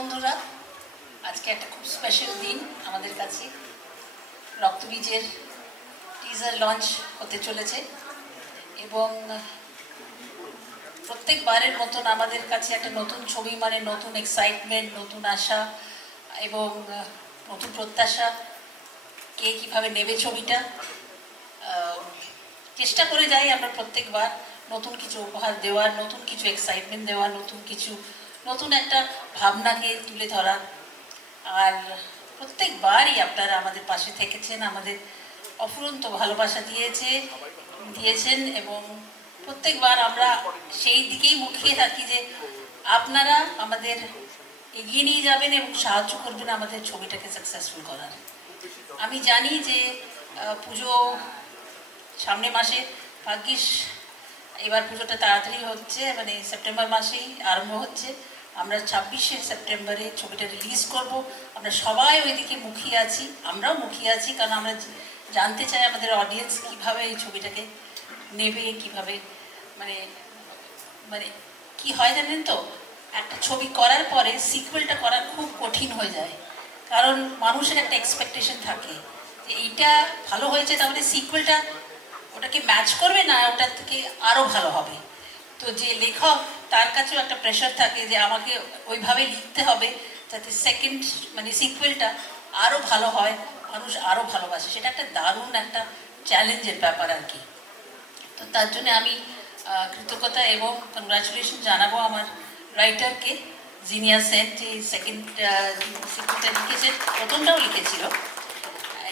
বন্ধুরা, আজকে একটা খুব স্পেশাল দিন আমাদের কাছে। রক্তবীজের টিজার লঞ্চ হতে চলেছে এবং প্রত্যেকবারের মতন আমাদের কাছে একটা নতুন ছবি মানে নতুন এক্সাইটমেন্ট, নতুন আশা এবং নতুন প্রত্যাশা। কে কীভাবে নেবে ছবিটা, চেষ্টা করে যাই আমরা প্রত্যেকবার নতুন কিছু উপহার দেওয়ার, নতুন কিছু এক্সাইটমেন্ট দেওয়ার, নতুন একটা ভাবনাকে তুলে ধরা। আর প্রত্যেকবারই আপনারা আমাদের পাশে থেকেছেন, আমাদের অফুরন্ত ভালোবাসা দিয়েছেন এবং প্রত্যেকবার আমরা সেই দিকেই মুখিয়ে থাকি যে আপনারা আমাদের এগিয়ে নিয়ে যাবেন এবং সাহায্য করবেন আমাদের ছবিটাকে সাকসেসফুল করার। আমি জানি যে পুজো সামনে মাসে, ভাগ্যিস এবার পুজোটা তাড়াতাড়ি হচ্ছে, মানে সেপ্টেম্বর মাসেই আরম্ভ হচ্ছে। আমরা 26শে সেপ্টেম্বরে ছবিটা রিলিজ করব। আমরা সবাই ওইদিকে মুখিয়ে আছি, আমরাও মুখিয়ে আছি, কারণ আমরা জানতে চাই আমাদের অডিয়েন্স কীভাবে এই ছবিটাকে নেবে, কীভাবে মানে মানে কি হয় জানেন তো, একটা ছবি করার পরে সিকুয়েলটা করা খুব কঠিন হয়ে যায়, কারণ মানুষের একটা এক্সপেকটেশন থাকে যে এইটা ভালো হয়েছে, তাহলে সিকুয়েলটা ওটাকে ম্যাচ করবে না, ওটার থেকে আরও ভালো হবে। তো যে লেখক, তার কাছেও একটা প্রেশার থাকে যে আমাকে ওইভাবে লিখতে হবে যাতে সেকেন্ড মানে সিকুয়েলটা আরও ভালো হয়, মানুষ আরও ভালোবাসে। সেটা একটা দারুণ একটা চ্যালেঞ্জের ব্যাপার আর কি। তো তার জন্য আমি কৃতজ্ঞতা এবং কংগ্রাচুলেশন জানাবো আমার রাইটারকে, জিনিয়া সেন, যে সেকেন্ড সিকুয়েলটা লিখেছেন, প্রথমটাও লিখেছিল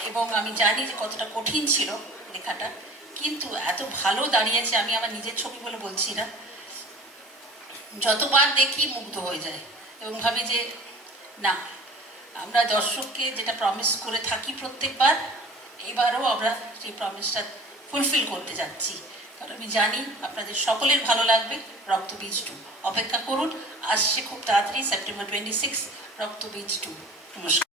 এবং আমি জানি যে কতটা কঠিন ছিল লেখাটা, কিন্তু এত ভালো দাঁড়িয়েছে। আমি আমার নিজের ছবি বলে বলছি না, যতবার দেখি মুগ্ধ হয়ে যায় এবং ভাবি যে না, আমরা দর্শককে যেটা প্রমিস করে থাকি প্রত্যেকবার, এইবারও আমরা সেই প্রমিসটা ফুলফিল করতে যাচ্ছি। কারণ আমি জানি আপনাদের সকলের ভালো লাগবে রক্তবীজ 2। অপেক্ষা করুন, আসছে খুব তাড়াতাড়ি, সেপ্টেম্বর 26, রক্তবীজ 2। নমস্কার।